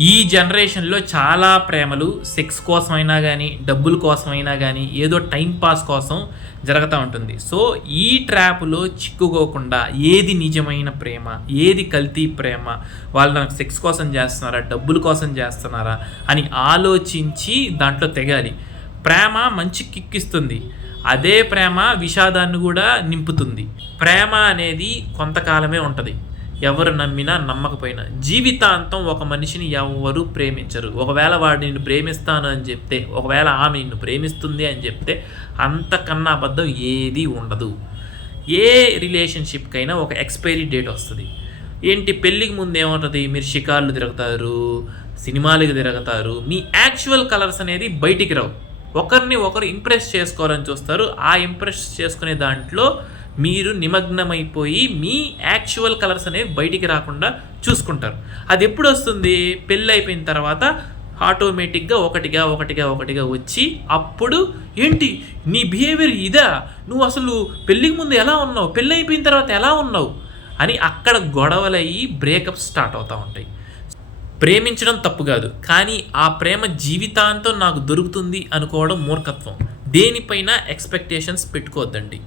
ఈ జనరేషన్‌లో చాలా ప్రేమలు సెక్స్ కోసమైనా గానీ, డబ్బుల కోసమైనా గానీ, ఏదో టైమ్ పాస్ కోసం జరుగుతా ఉంటుంది. సో, ఈ ట్రాప్‌లో చిక్కుకోకుండా ఏది నిజమైన ప్రేమ? ఏది కల్తీ ప్రేమ? వాళ్ళు నాకు సెక్స్ కోసం జేస్తున్నారా? డబ్బుల కోసం జేస్తున్నారా? అని ఆలోచించి దాంట్లో తెగాలి. ప్రేమ మంచి కిక్కిస్తుంది. అదే ప్రేమ విషాదాన్ని గూడా నింపుతుంది. ప్రేమ అనేది కొంతకాలమే ఉంటది. ఎవరు నమ్మినా నమ్మకపోయినా జీవితాంతం ఒక మనిషిని ఎవ్వరూ ప్రేమించరు. ఒకవేళ వాడు నిన్ను ప్రేమిస్తాను అని చెప్తే, ఒకవేళ ఆమె నిన్ను ప్రేమిస్తుంది అని చెప్తే అంతకన్నా అబద్ధం ఏదీ ఉండదు. ఏ రిలేషన్‌షిప్‌కైనా ఒక ఎక్స్‌పైరీ డేట్ వస్తది. ఏంటి పెళ్ళికి ముందు ఏముంటది? మీరు షికార్లు తిరుగుతారు, సినిమాలకి తిరుగుతారు. మీ యాక్చువల్ కలర్స్ అనేది బయటికి రావు. ఒకరిని ఒకరు ఇంప్రెస్ చేసుకోవాలని చూస్తారు. ఆ ఇంప్రెస్ చేసుకునే దాంట్లో మీరు నిమగ్నమైపోయి మీ యాక్చువల్ కలర్స్ అనేవి బయటికి రాకుండా చూసుకుంటారు. అది ఎప్పుడొస్తుంది? పెళ్ళైపోయిన తర్వాత ఆటోమేటిక్‌గా ఒకటిగా వచ్చి అప్పుడు ఏంటి నీ బిహేవియర్ ఇదా? నువ్వు అసలు పెళ్ళికి ముందు ఎలా ఉన్నావు? పెళ్ళైపోయిన తర్వాత ఎలా ఉన్నావు? అని అక్కడ గొడవలయ్యి బ్రేకప్స్ స్టార్ట్ అవుతా ఉంటాయి. ప్రేమించడం తప్పు కాదు. కానీ ఆ ప్రేమ జీవితాంతం నాకు దొరుకుతుంది అనుకోవడం మూర్ఖత్వం. దేనిపైన ఎక్స్‌పెక్టేషన్స్ పెట్టుకోవద్దండి.